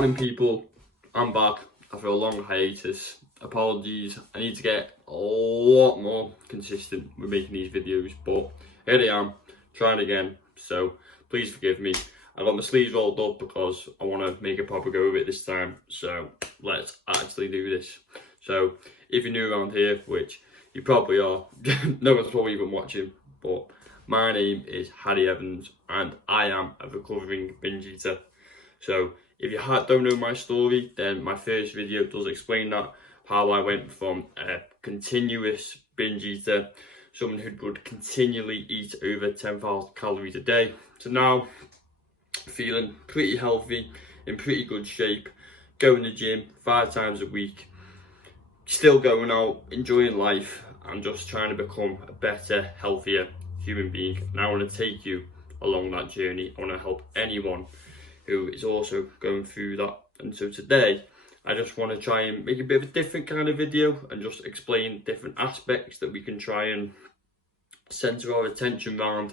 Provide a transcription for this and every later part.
happening, people? I'm back after a long hiatus. Apologies, I need to get a lot more consistent with making these videos, but here I am, trying again, so please forgive me. I got my sleeves rolled up because I want to make a proper go of it this time, so let's actually do this. So if you're new around here, which you probably are, no one's probably even watching, but my name is Harry Evans and I am a recovering binge eater. So if you don't know my story, then my first video does explain that, how I went from a continuous binge eater, someone who would continually eat over 10,000 calories a day, to now feeling pretty healthy, in pretty good shape, going to the gym 5 times a week, still going out, enjoying life, and just trying to become a better, healthier human being. And I want to take you along that journey. I want to help anyone who is also going through that. And so today I just want to try and make a bit of a different kind of video and just explain different aspects that we can try and center our attention around,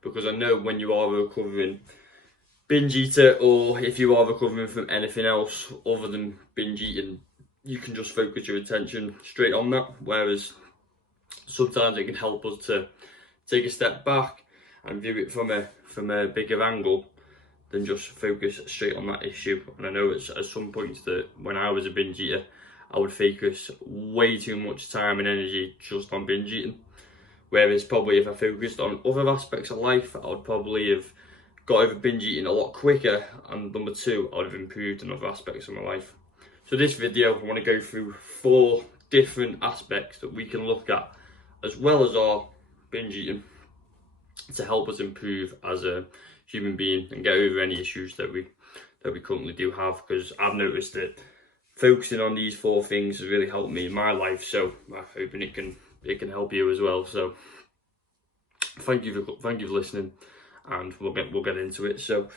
because I know when you are a recovering binge eater, or if you are recovering from anything else other than binge eating, you can just focus your attention straight on that, whereas sometimes it can help us to take a step back and view it from a bigger angle than just focus straight on that issue. And I know it's at some points that when I was a binge eater, I would focus way too much time and energy just on binge eating, whereas probably if I focused on other aspects of life, I would probably have got over binge eating a lot quicker, and number two, I would have improved in other aspects of my life. So this video, I want to go through 4 different aspects that we can look at, as well as our binge eating, to help us improve as a human being and get over any issues that we currently do have. Because I've noticed that focusing on these 4 things has really helped me in my life, so I'm hoping it can help you as well. So thank you for listening, and we'll get into it. So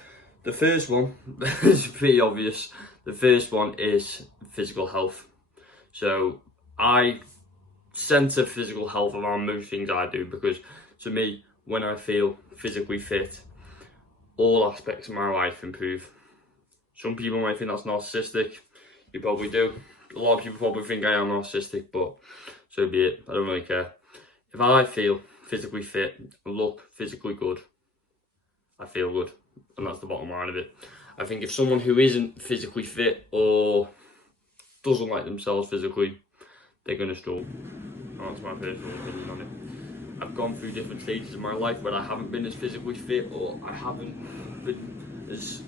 the first one is pretty obvious. The first one is physical health. So I center physical health around most things I do, because to me, when I feel physically fit, all aspects of my life improve. Some people might think that's narcissistic. You probably do. A lot of people probably think I am narcissistic, but so be it. I don't really care. If I feel physically fit and look physically good, I feel good, and that's the bottom line of it. I think if someone who isn't physically fit or doesn't like themselves physically, they're going to struggle. And that's my personal opinion on it. I've gone through different stages of my life where I haven't been as physically fit, or I haven't been as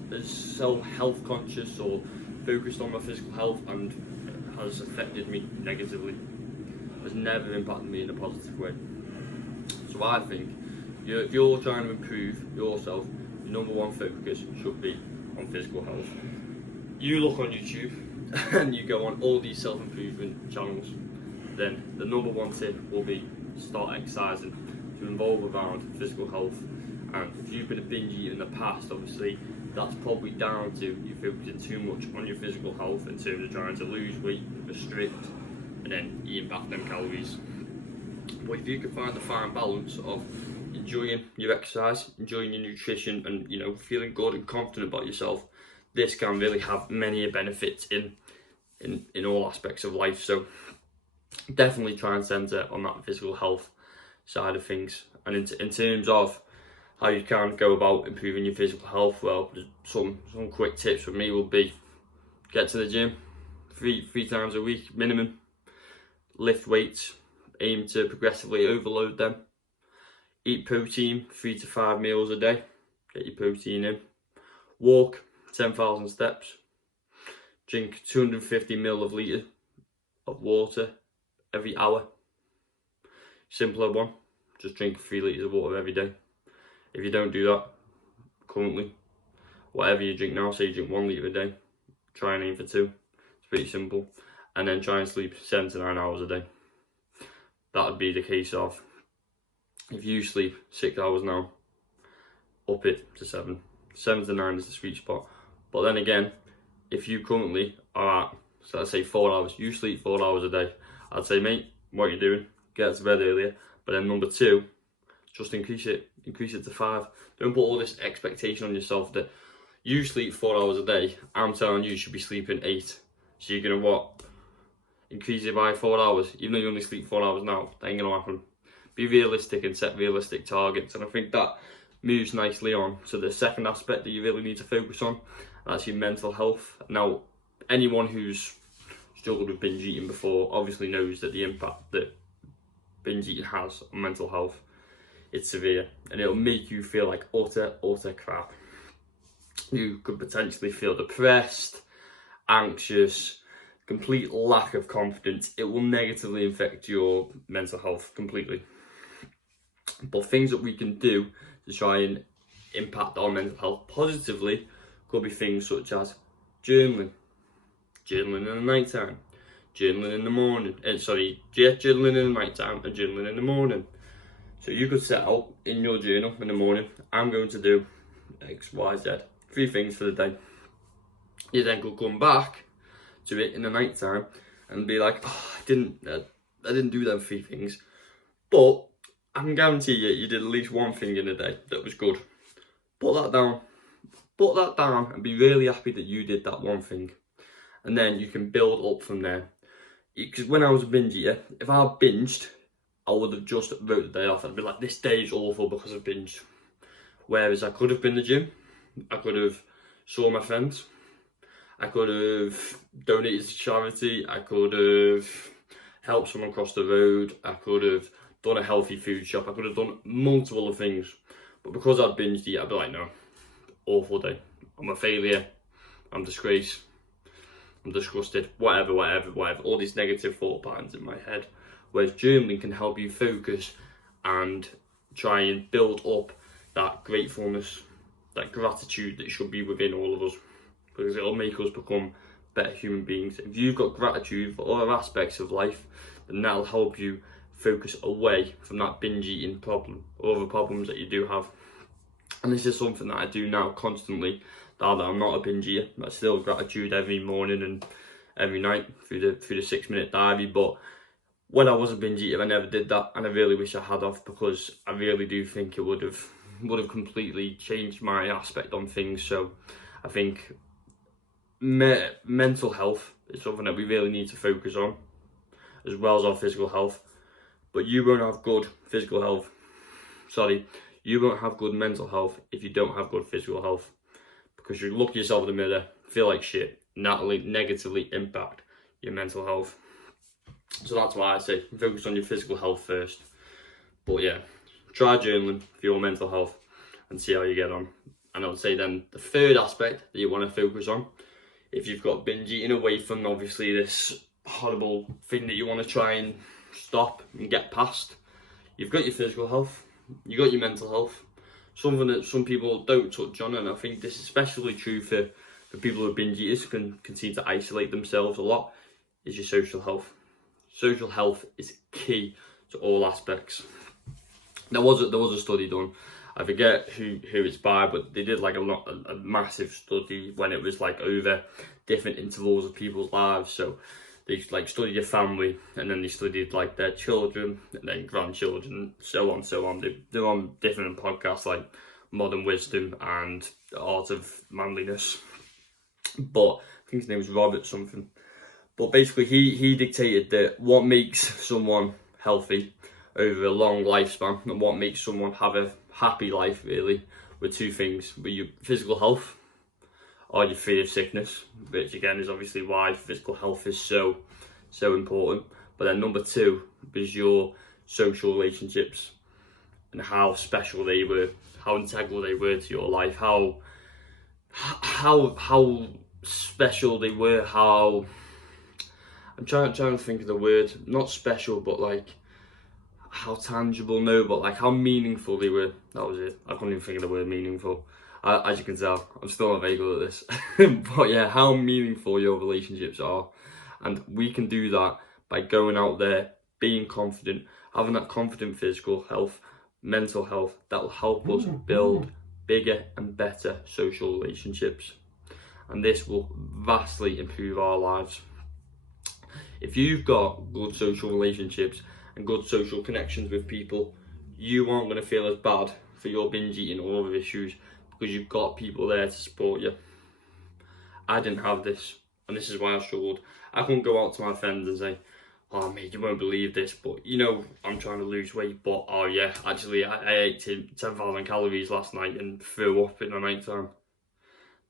health conscious or focused on my physical health, and it has affected me negatively. It has never impacted me in a positive way. So I think if you're trying to improve yourself, your number one focus should be on physical health. You look on YouTube and you go on all these self-improvement channels, then the number one tip will be start exercising to involve around physical health. And if you've been a binge eater in the past, obviously that's probably down to you focusing too much on your physical health in terms of trying to lose weight, restrict, and then eating back them calories. But if you can find the fine balance of enjoying your exercise, enjoying your nutrition, and feeling good and confident about yourself, this can really have many benefits in all aspects of life. So definitely try and center on that physical health side of things. And in terms of how you can go about improving your physical health, well, some quick tips from me will be: get to the gym three times a week minimum, lift weights, aim to progressively overload them, eat protein 3 to 5 meals a day, get your protein in, walk 10,000 steps, drink 250 milliliters of water every hour. Simpler one, just drink 3 litres of water every day. If you don't do that currently, whatever you drink now, say you drink 1 litre a day, try and aim for 2. It's pretty simple. And then try and sleep 7 to 9 hours a day. That would be the case of, if you sleep 6 hours now, up it to 7. 7 to 9 is the sweet spot. But then again, if you currently are at, so let's say 4 hours, you sleep 4 hours a day, I'd say, mate, what are you doing? Get to bed earlier. But then number 2, just increase it to 5. Don't put all this expectation on yourself that You sleep 4 hours a day. I'm telling you should be sleeping 8. So you're gonna what? Increase it by 4 hours, even though you only sleep 4 hours now. That ain't gonna happen. Be realistic and set realistic targets, and I think that moves nicely on to the second aspect that you really need to focus on. That's your mental health. Now, anyone who's struggled with binge eating before obviously knows that the impact that binge eating has on mental health, it's severe, and it'll make you feel like utter crap. You could potentially feel depressed, anxious, complete lack of confidence. It will negatively affect your mental health completely. But things that we can do to try and impact our mental health positively could be things such as journaling in the night time, journaling in the morning, journaling in the night time and journaling in the morning. So you could set out in your journal in the morning, I'm going to do X, Y, Z, 3 things for the day. You then could come back to it in the night time and be like, oh, I didn't do them 3 things, but I can guarantee you did at least 1 thing in a day that was good. Put that down and be really happy that you did that 1 thing, and then you can build up from there. Because when I was a binge eater, if I binged, I would have just wrote the day off. I'd be like, this day is awful because I've binged. Whereas I could have been in the gym, I could have saw my friends, I could have donated to charity, I could have helped someone cross the road, I could have done a healthy food shop, I could have done multiple other things. But because I'd binged eat, I'd be like, no, awful day. I'm a failure, I'm disgraced, I'm disgusted, whatever. All these negative thought patterns in my head. Whereas journaling can help you focus and try and build up that gratefulness, that gratitude that should be within all of us, because it'll make us become better human beings. If you've got gratitude for other aspects of life, then that'll help you focus away from that binge eating problem or other problems that you do have. And this is something that I do now constantly, now that I'm not a binge eater. I still gratitude every morning and every night through the 6-minute diary. But when I was a binge eater, I never did that, and I really wish I had off, because I really do think it would have completely changed my aspect on things. So I think mental health is something that we really need to focus on, as well as our physical health. But you won't have good physical health. You won't have good mental health if you don't have good physical health, because you look yourself in the mirror, feel like shit, and that'll negatively impact your mental health. So that's why I say focus on your physical health first. But yeah, try journaling for your mental health and see how you get on. And I would say then the third aspect that you want to focus on, if you've got binge eating, away from obviously this horrible thing that you want to try and stop and get past, you've got your physical health, you've got your mental health. Something that some people don't touch on, and I think this is especially true for people who are binge eaters, can seem to isolate themselves a lot, is your social health. Social health is key to all aspects. There was a study done, I forget who it's by, but they did like a massive study when it was like over different intervals of people's lives. So they like studied your family, and then they studied like their children and then grandchildren, so on. They're on different podcasts like Modern Wisdom and The Art of Manliness. But I think his name was Robert something. But basically he dictated that what makes someone healthy over a long lifespan and what makes someone have a happy life really were 2 things: with your physical health or your fear of sickness, which again is obviously why physical health is so important. But then number 2 was your social relationships and how special they were, how integral they were to your life, how special they were, how I'm trying to think of the word, not special, but like how tangible, no, but like how meaningful they were. That was it. I couldn't even think of the word meaningful. As you can tell, I'm still not very good at this. But yeah, how meaningful your relationships are. And we can do that by going out there, being confident, having that confident physical health, mental health, that will help us build bigger and better social relationships. And this will vastly improve our lives. If you've got good social relationships and good social connections with people, you aren't going to feel as bad for your binge eating or other issues, because you've got people there to support you. I didn't have this, and this is why I struggled. I couldn't go out to my friends and say, oh mate, you won't believe this, but you know, I'm trying to lose weight, but oh yeah, actually I ate 10,000 calories last night and threw up in the night time.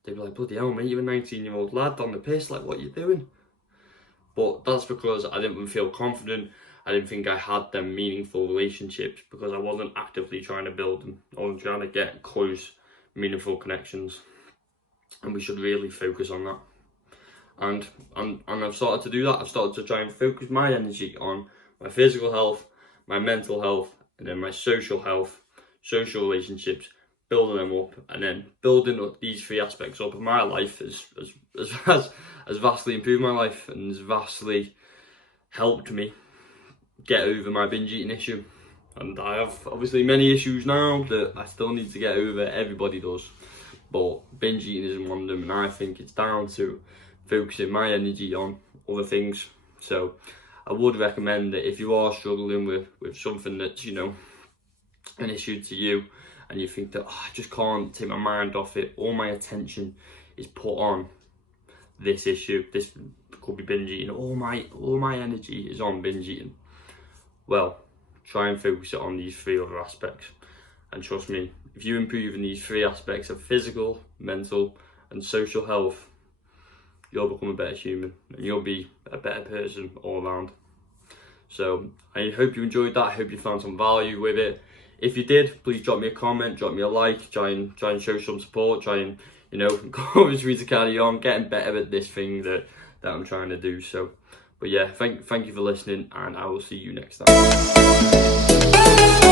They'd be like, bloody hell mate, you're a 19-year-old lad on the piss, like what are you doing? But that's because I didn't feel confident. I didn't think I had them meaningful relationships because I wasn't actively trying to build them. I wasn't trying to get close, meaningful connections. And we should really focus on that. And I've started to do that. I've started to try and focus my energy on my physical health, my mental health, and then my social health, social relationships, building them up, and then building up these three aspects up of my life has vastly improved my life and has vastly helped me get over my binge eating issue. And I have obviously many issues now that I still need to get over. Everybody does, but binge eating isn't one of them, and I think it's down to focusing my energy on other things. So I would recommend that if you are struggling with something that's, you know, an issue to you, and you think that I just can't take my mind off it, all my attention is put on this issue, this could be binge eating, all my energy is on binge eating, well, try and focus it on these three other aspects. And trust me, if you improve in these three aspects of physical, mental and social health, you'll become a better human and you'll be a better person all around. So I hope you enjoyed that. I hope you found some value with it. If you did, please drop me a comment, drop me a like, try and show some support, try and, you know, encourage me to carry on getting better at this thing that I'm trying to do. So, but yeah, thank you for listening, and I will see you next time.